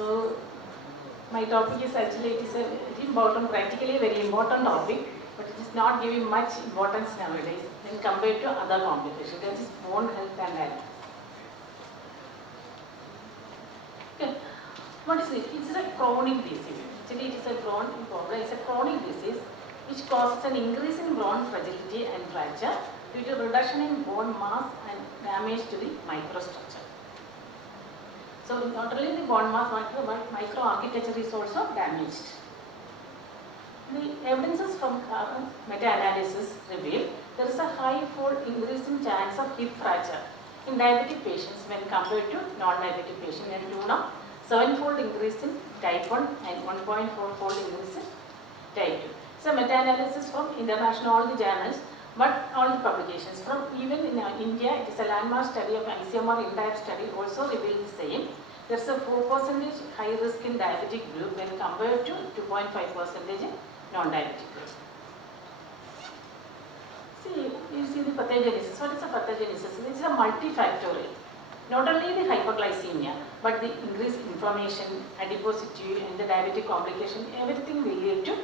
So my topic is actually, it is a very important, practically a very important topic, but it is not giving much importance nowadays when compared to other complications. That is bone health and health. Okay. What is it? It is a chronic disease. Actually, it is a chronic problem. It's a chronic disease which causes an increase in bone fragility and fracture due to reduction in bone mass and damage to the microstructure. So not only the bone mass, but microarchitecture is also damaged. The evidences from meta-analysis reveal there is a high-fold increase in chance of hip fracture in diabetic patients when compared to non-diabetic patients, and 7-fold increase in type 1 and 1.4-fold increase in type 2. So meta-analysis from international all the journals, but all the publications from even in India, it is a landmark study of ICMR in-type study also reveals the same. There is a 4% high risk in diabetic group when compared to 2.5% in non-diabetic group. See, you see the pathogenesis. What is a pathogenesis? It is a multifactorial. Not only the hyperglycemia, but the increased inflammation, adiposity, and the diabetic complication, everything will lead to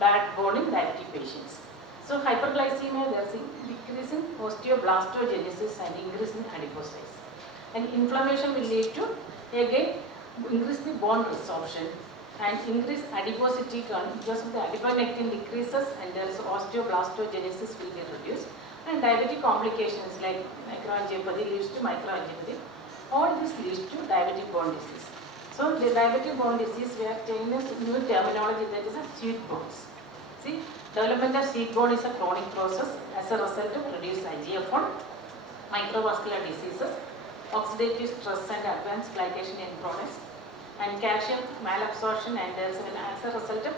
bad bone in diabetic patients. So hyperglycemia, there is a decrease in osteoblastogenesis and increase in adipocytes. And inflammation will lead to, again, increase the bone resorption and increase adiposity because of the adiponectin decreases and there is osteoblastogenesis will be reduced. And diabetic complications like microangiopathy leads to microangiopathy. All this leads to diabetic bone disease. So the diabetic bone disease, we have taken this new terminology, that is a sweet bones. See, development of sweet bone is a chronic process as a result of reduced IGF-1, microvascular diseases, oxidative stress and advanced glycation end products, and calcium malabsorption, and there is as a result of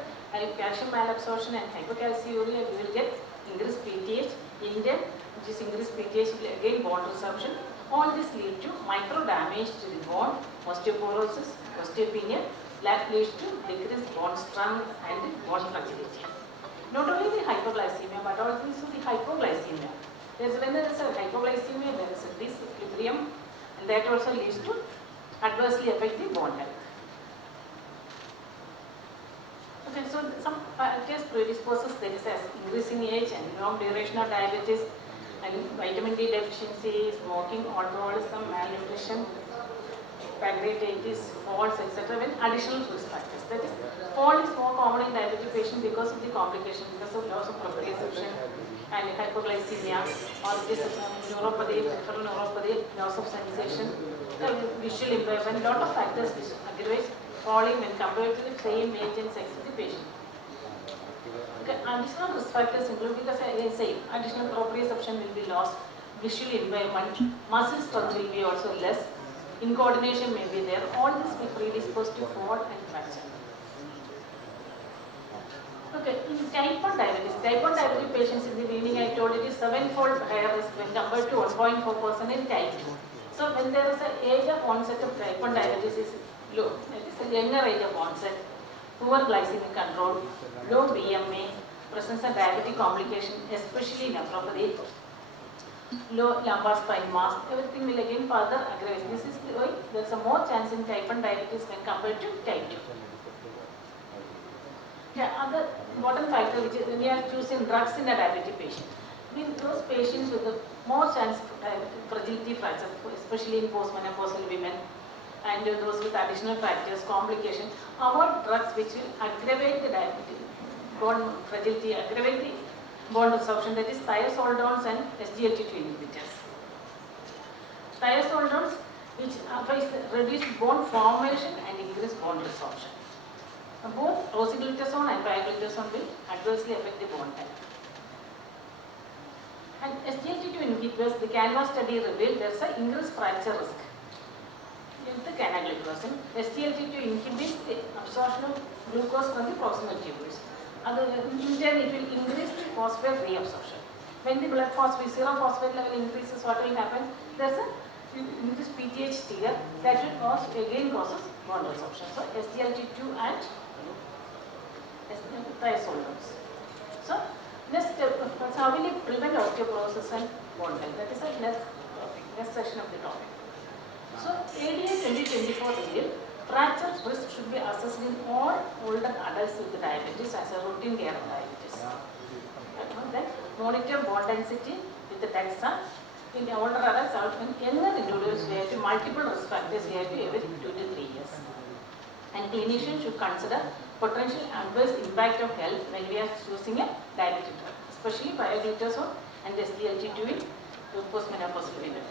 calcium malabsorption and hypocalciuria, we will get increased PTH, indent, which is increased PTH, will again bone resorption. All this lead to micro damage to the bone, osteoporosis, osteopenia, that leads to decreased bone strength and bone fragility. Not only the hyperglycemia, but also the hypoglycemia. When there is a hypoglycemia, there is a disequilibrium, and that also leads to adversely affect the bone health. Okay, so some factors predisposes, there is an increasing age and long duration of diabetes, and vitamin D deficiency, smoking, alcoholism, malnutrition, pancreatitis, falls, etc. with additional risk factors. That is, fall is more common in diabetic patients because of the complication, because of loss of proprioception and hypoglycemia, or this neuropathy, peripheral neuropathy, loss of sensation, visual impairment, lot of factors which aggravate falling when compared to the same age and sex of the patient. Okay, additional risk factors include, because I say, additional proprioception will be lost, visual impairment, muscle strength will be also less, incoordination may be there, all this will predispose to fall and fracture. Okay, in type 1 diabetic patients in the beginning I told it is 7-fold higher risk when compared to 1.4% in type 2. So when there is an age of onset of type 1 diabetes is low, that is a younger age of onset, poor glycemic control, low BMA, presence of diabetic complication, especially nephropathy, low lumbar spine mass, everything will again further aggravate. This is why there is a more chance in type 1 diabetes when compared to type 2. Yeah, other important factor which is when we are choosing drugs in a diabetic patient, those patients with the more chance of fragility fracture, especially in postmenopausal women, and those with additional factors, complication, avoid drugs which will aggravate the diabetic bone fragility, aggravate the bone resorption, that is thiazolidines and SGLT2 inhibitors. Thiazolidines which reduce bone formation and increase bone resorption. Both rosiglitazone and pioglitazone will adversely affect the bone health. And SGLT2 inhibitors, the CANVAS study revealed there is an increased fracture risk with the canagliflozin. SGLT2 inhibits the absorption of glucose from the proximal tubules. In turn, it will increase the phosphate reabsorption. When the blood phosphate, serum phosphate level increases, what will happen? There is a increased PTH trigger that will again causes bone resorption. So SGLT2 and thiazolidines. So next, how will you prevent osteoporosis and bone health? That is the next session of the topic. So ADA 2024 revealed Fracture risk should be assessed in all older adults with diabetes as a routine care of diabetes. Then monitor bone density with the DEXA. In older adults, in younger individuals, we have multiple risk factors we have every 2 to 3 years. And clinicians should consider potential adverse impact of health when we are choosing a diabetic drug, especially pioglitazone and SGLT2 in postmenopausal women.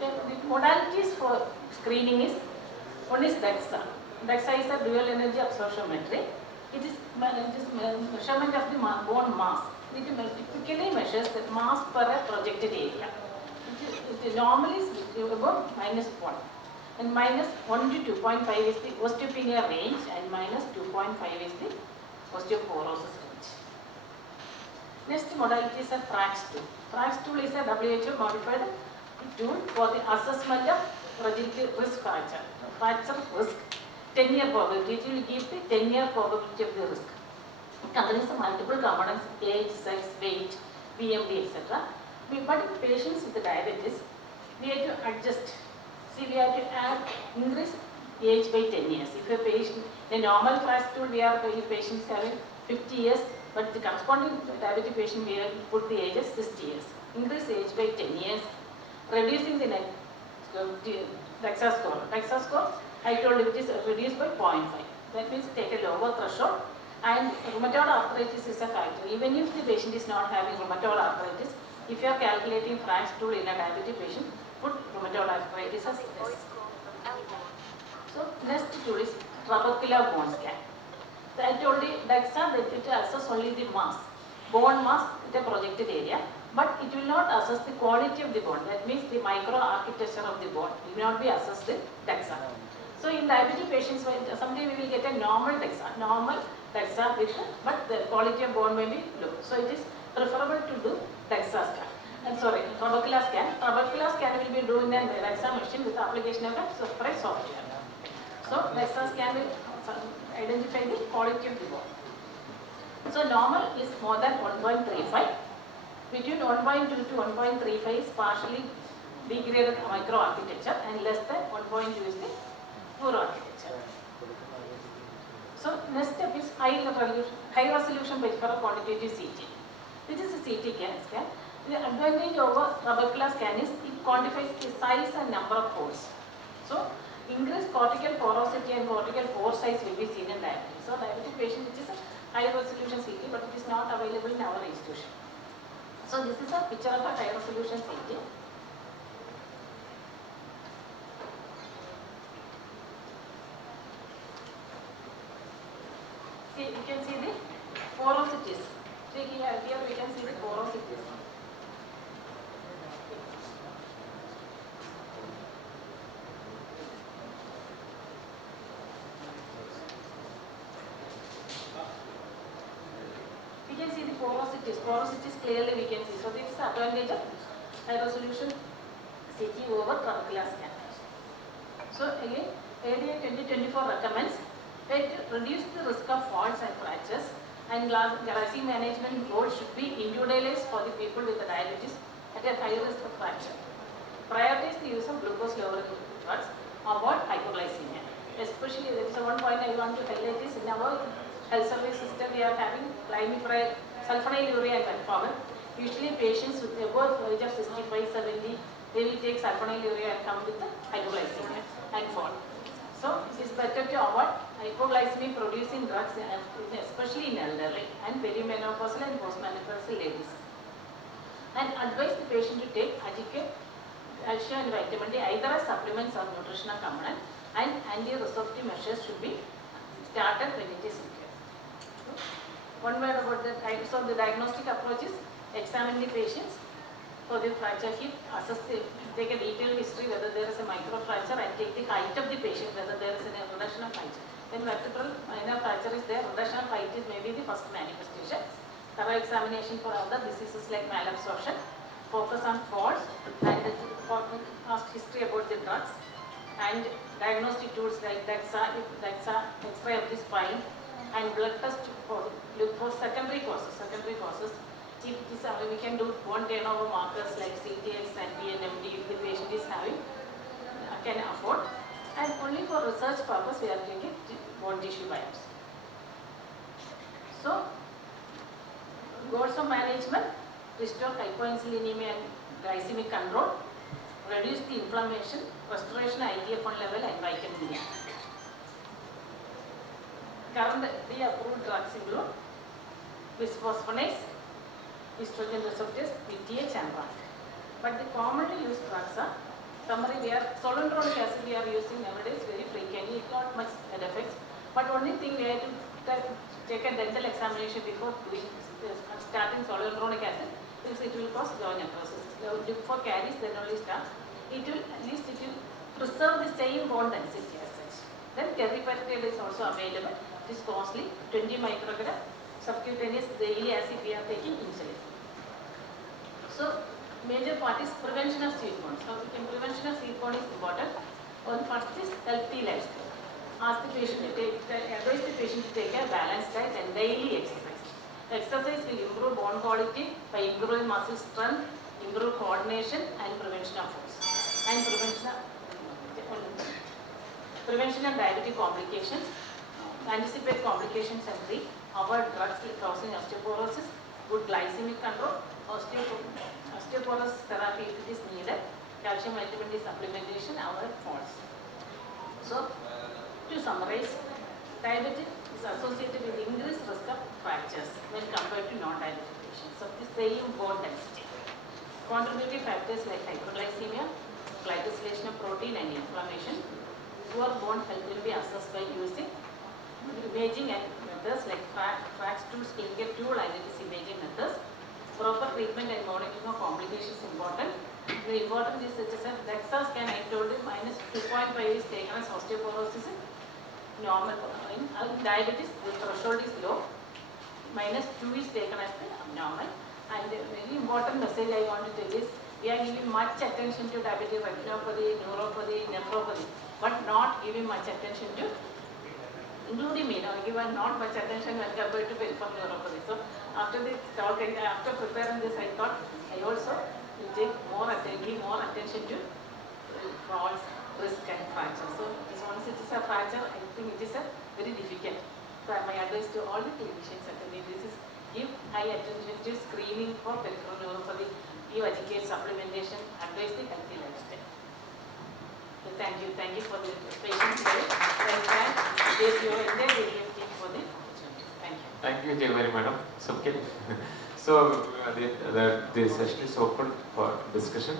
The modalities for screening is, one is DEXA. DEXA is a dual energy absorptiometry. It is measurement of the bone mass. It typically measures the mass per projected area. It normally is about -1. And -1 to 2.5 is the osteopenia range, and -2.5 is the osteoporosis range. Next modality is a FRAX tool. FRAX tool is a WHO modified tool for the assessment of fragility risk fracture. Fracture risk, 10-year probability. It will give the 10-year probability of the risk. It contains multiple components: age, sex, weight, BMD, etc. But in patients with diabetes, we have to adjust. See, we have to increase age by 10 years. If a patient, a normal FRAX tool, we are patients having 50 years, but the corresponding diabetic patient, we have put the age as 60 years. Increase age by 10 years, reducing the DEXA score. DEXA score, I told you, it is reduced by 0.5. That means take a lower threshold. And rheumatoid arthritis is a factor. Even if the patient is not having rheumatoid arthritis, if you are calculating FRAX tool in a diabetic patient, put rheumatoid arthritis as S. So next tool is trabecular bone scan. So I told you DEXA that it assesses only the mass, bone mass, the projected area, but it will not assess the quality of the bone. That means the microarchitecture of the bone will not be assessed in DEXA. So in diabetic patients, someday we will get a normal DEXA with, but the quality of bone may be low. So it is preferable to do DEXA scan. Trabecular scan. Trabecular scan will be done in a DEXA machine with application of a separate software. So DEXA scan will identify the quality of the bone. So normal is more than 1.35. Between 1.2 to 1.35 is partially degraded microarchitecture, and less than 1.2 is the poor architecture. So next step is high resolution peripheral quantitative CT. This is a CT scan. The advantage over trabecular scan is it quantifies the size and number of pores. So increased cortical porosity and cortical pore size will be seen in diabetes. So diabetic patient, which is a high resolution CT, but it is not available in our institution. So this is a picture of a high resolution CT. See, you can see the porosities. See here we can see the porosities. We can see the porosities. Porosities clearly we can see. So this is the advantage of high resolution CT over trabecular scan. So again, ADA 2024 recommends that reduce the risk of falls and fractures, and glycemic management goal should be individualized for the people with the diabetes at a high risk of fracture. Prioritize the use of glucose lowering drugs, avoid hypoglycemia. Especially, there is one point I want to highlight is in our health service system we are having climiprid, sulfonylurea and metformin. Usually patients with above age of 65, 70, they will take sulfonylurea and come with the hypoglycemia and fall. So it is better to avoid hypoglycemia producing drugs, especially in elderly and perimenopausal and postmenopausal ladies. And advise the patient to take adequate calcium and vitamin D either as supplements or nutritional component, and anti-resorptive measures should be started when it is required. One word about the types of the diagnostic approaches: examine the patients for the fracture hip, take a detailed history whether there is a microfracture, and take the height of the patient whether there is a reduction of height. When vertebral minor fracture is there, reduction of height is maybe the first manifestation. Thorough examination for other diseases like malabsorption, focus on falls, and ask history about the drugs, and diagnostic tools like DEXA, X-ray of the spine, and blood test look for secondary causes. If it is, we can do bone turnover markers like CTX and PNMD if the patient is having, can afford. for research purpose, we are taking bone tissue biopsy. So, goals of management: restore hypoinsulinemia and glycemic control, reduce the inflammation, restoration IGF-1 level and vitamin D. Currently approved drugs include bisphosphonates, estrogen receptors, PTH and RAT. But the commonly used drugs are summary. Zoledronic acid we are using nowadays very frequently, not much side effects. But only thing we have to take a dental examination before starting zoledronic acid, because it will cause jaw necrosis. Look for caries, then only start. It will preserve the same bone density as such. Then teriparatide is also available. It is costly, 20 microgram subcutaneous daily as if we are taking insulin. So, major part is prevention of sweet bone. So, prevention of sweet bone is important. First is healthy lifestyle. Ask the patient to advise the patient to take a balanced diet and daily exercise. Exercise will improve bone quality by improving muscle strength, improve coordination and prevention of falls. And prevention of diabetic complications, anticipate complications and treat, avoid drugs causing osteoporosis, good glycemic control, osteoporosis therapy if it is needed, calcium vitamin D supplementation, avoid falls. So, to summarize, diabetes is associated with increased risk of fractures when compared to non-diabetic patients of the same bone density. Contributing factors like hyperglycemia, glycosylation of protein and inflammation. Poor bone health will be assessed by using imaging and methods like FRAX tool, clinical tool, and it is imaging methods. Proper treatment and monitoring of complications is important. The important is such as DEXA scan, I told you, minus 2.5 is taken as osteoporosis. Normal. In diabetes, the threshold is low. Minus 2 is taken as the abnormal. And the very important message I want to tell is, we are giving much attention to diabetic retinopathy, neuropathy, nephropathy, but not giving much attention to, including me, given not much attention when compared to peripheral neuropathy. So after this talk, after preparing this, I thought I also will take give more attention to falls, risk and fracture. So once it is a fracture, I think it is a very difficult. So my advice to all the clinicians attending this is, give high attention to screening for peripheral neuropathy, give educate supplementation, advise the healthy lifestyle. So thank you for the patience today. Thank you for the opportunity. Thank you. Thank you, Jayamari madam. So the session is open for discussion.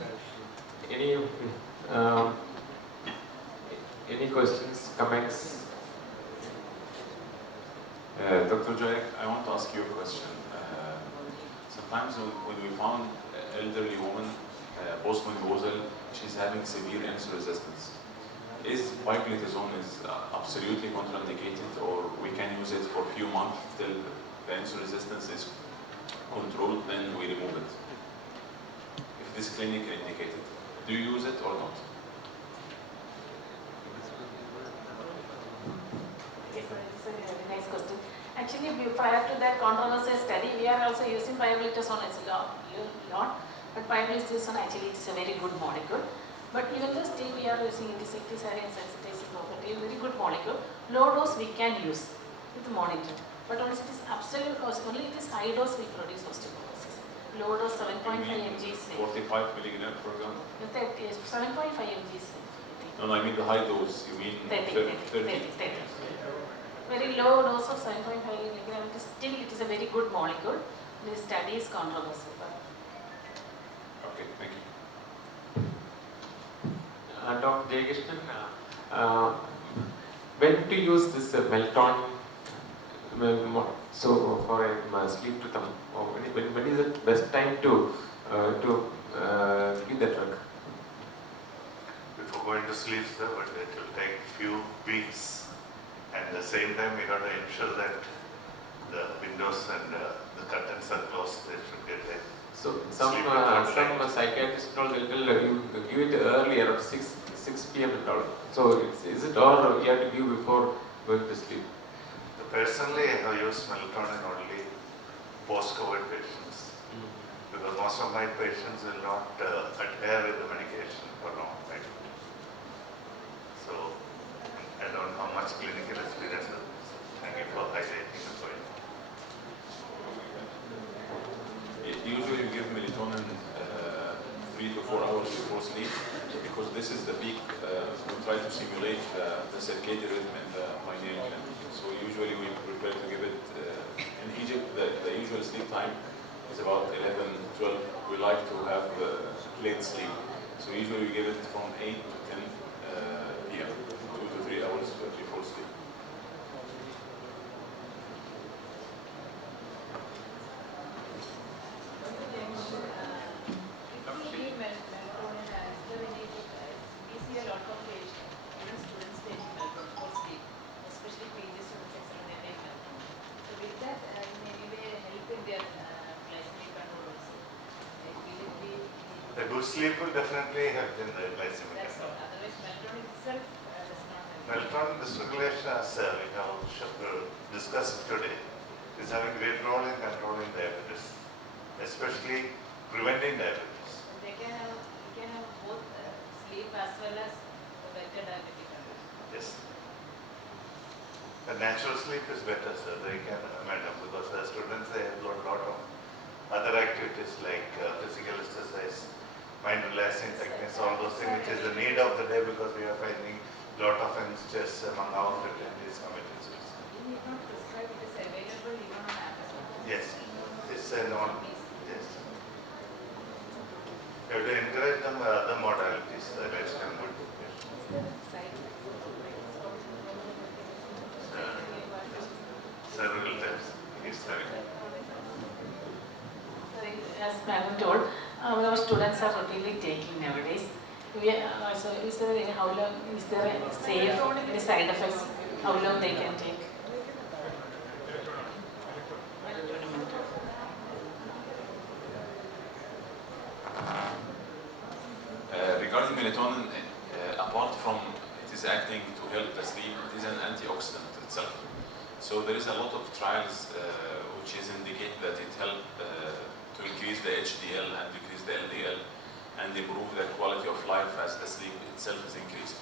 Any questions, comments? Dr. Jayak, I want to ask you a question. Sometimes when we found elderly woman postmenopausal, she's having severe insulin resistance. Is pioglitazone absolutely contraindicated, or we can use it for a few months till the insulin resistance is controlled, then we remove it? If it is clinically indicated, do you use it or not? It's a very nice question. Actually, prior to that controversial study, we are also using pioglitazone as a lot, but pioglitazone actually is a very good molecule. But even though still we are using insecticide and sensitizing property, a very good molecule. Low dose we can use with monitoring, but once it is absolute dose, only it is high dose we produce osteoporosis. Low dose 7.5 mg is safe. 45 milligram per gram? 7.5 mg is safe. No, I mean the high dose. You mean 30? Very low dose of 7.5 milligram. Still, it is a very good molecule. The study is controversial. Okay, thank you. Dr. Jayakumari, when to use this melatonin? So for a sleep to come, when is the best time to give the drug? Before going to sleep, sir, but it will take few weeks. At the same time, we have to ensure that the windows and the curtains are closed. They should get a So some psychiatrists told you give it earlier at 6 p.m. and all. So is it, or you have to give before going to sleep? Personally, I have used melatonin only post-COVID patients, because most of my patients will not adhere with the medication for long time. So this is the peak. We try to simulate the circadian rhythm in the pineal gland. So usually we prefer to give it, in Egypt, the usual sleep time is about 11, 12. We like to have late sleep. So usually we give it from 8 to 10 p.m., 2 to 3 hours before sleep. The good sleep will definitely help in the glycemic That's all. control. Otherwise, melatonin itself does not help. Melatonin dysregulation, as we have discussed today, is having great role in controlling diabetes, especially preventing diabetes. They can have both sleep as well as better diabetic control. Yes. The natural sleep is better, sir. They can, madam, because the students, they have a lot of other activities like physical exercise, mind relaxing techniques, all those things, which is the need of the day, because we are finding a lot of stress among our fraternities, committees. You need not prescribe, it is available even on Amazon. Yes, it's a non. Yes. You have to encourage them other modalities, lifestyle good. Several times. Yes, sorry. As Madam told, our students are routinely taking nowadays. So is there how long, is there a safe, any side effects, how long they can take? Regarding melatonin, apart from it is acting to help the sleep, it is an antioxidant itself. So there is a lot of trials which is indicate that it helps to increase the HDL and decrease the LDL and improve the quality of life as the sleep itself is increased.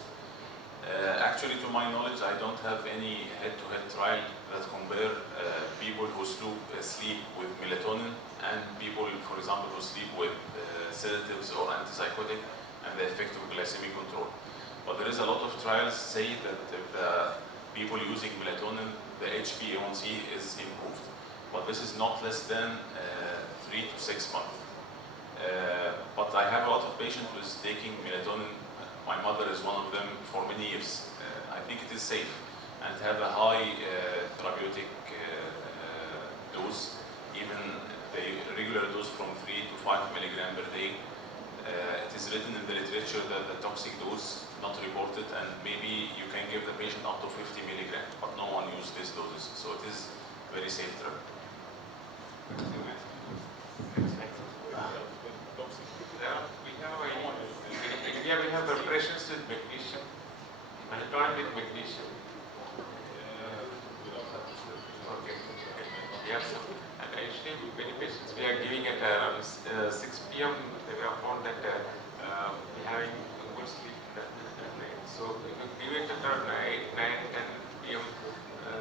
Actually, to my knowledge, I don't have any head-to-head trial that compare people who sleep with melatonin and people, for example, who sleep with sedatives or antipsychotic and the effect of glycemic control. But there is a lot of trials say that if the people using melatonin, the HbA1c is improved. But this is not less than 3 to 6 months. But I have a lot of patients who is taking melatonin. My mother is one of them for many years. I think it is safe and have a high therapeutic dose, even the regular dose from 3 to 5 milligram per day. It is written in the literature that the toxic dose not reported, and maybe you can give the patient up to 50 milligram, but no one uses these doses, so it is very safe drug. We have preparations with magnesium, melatonin with magnesium. Okay. Yes, and actually many patients we are giving at around 6 p.m. They have found that we having good sleep that night. So if you give it at around 8, 9, 10 p.m.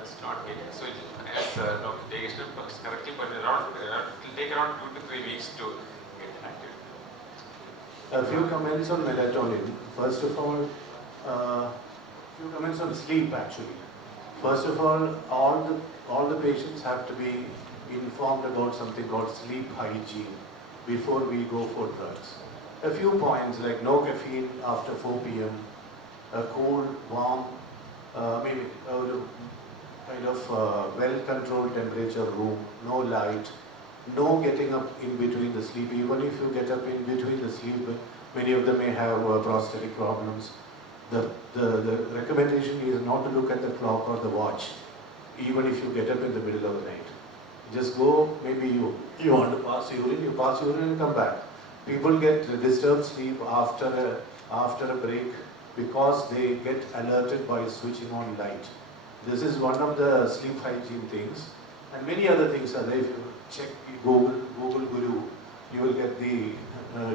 It's not getting. So as Dr. Jayakumari correctly pointed out, it will take around 2 to 3 weeks to get active. A few comments on melatonin. First of all, few comments on sleep actually. First of all the patients have to be informed about something called sleep hygiene before we go for drugs. A few points like no caffeine after 4 p.m., a cool, warm, maybe kind of well-controlled temperature room, no light, no getting up in between the sleep. Even if you get up in between the sleep, many of them may have prosthetic problems. The recommendation is not to look at the clock or the watch, even if you get up in the middle of the night. Just go, maybe you want to pass urine, you pass urine and come back. People get disturbed sleep after a break because they get alerted by switching on light. This is one of the sleep hygiene things, and many other things are there. If you check Google Guru, you will get the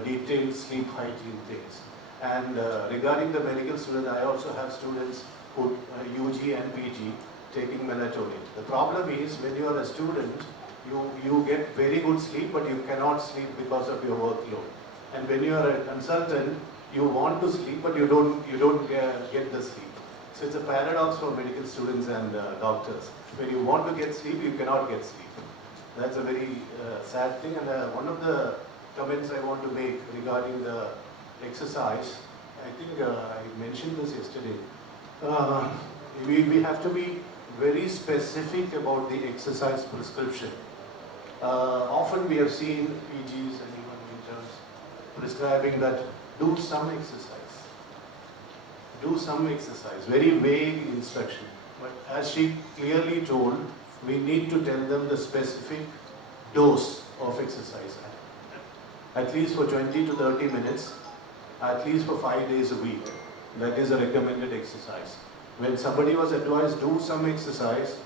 detailed sleep hygiene things. And regarding the medical student, I also have students who UG and PG taking melatonin. The problem is when you are a student, you get very good sleep, but you cannot sleep because of your workload. And when you are a consultant, You want to sleep, but you don't get the sleep. So it's a paradox for medical students and doctors. When you want to get sleep, you cannot get sleep. That's a very sad thing. And one of the comments I want to make regarding the exercise, I think I mentioned this yesterday. We have to be very specific about the exercise prescription. Often we have seen PGs and even interns prescribing that do some exercise. Do some exercise. Very vague instruction. But as she clearly told, we need to tell them the specific dose of exercise. At least for 20 to 30 minutes, at least for 5 days a week. That is a recommended exercise. When somebody was advised do some exercise,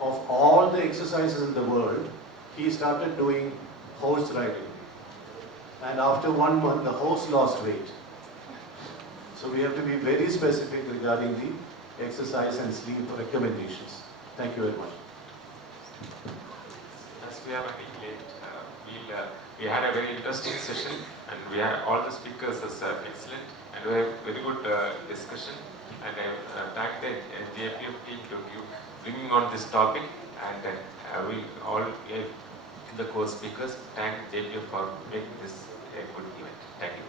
of all the exercises in the world, he started doing horse riding. And after 1 month, the horse lost weight. So we have to be very specific regarding the exercise and sleep recommendations. Thank you very much. As we are running late, we had a very interesting session, and we had all the speakers as excellent, and we had very good discussion. And I thank the JPEF team to bringing on this topic, and we all in the core speakers thank JPEF for making this a good event. Thank you.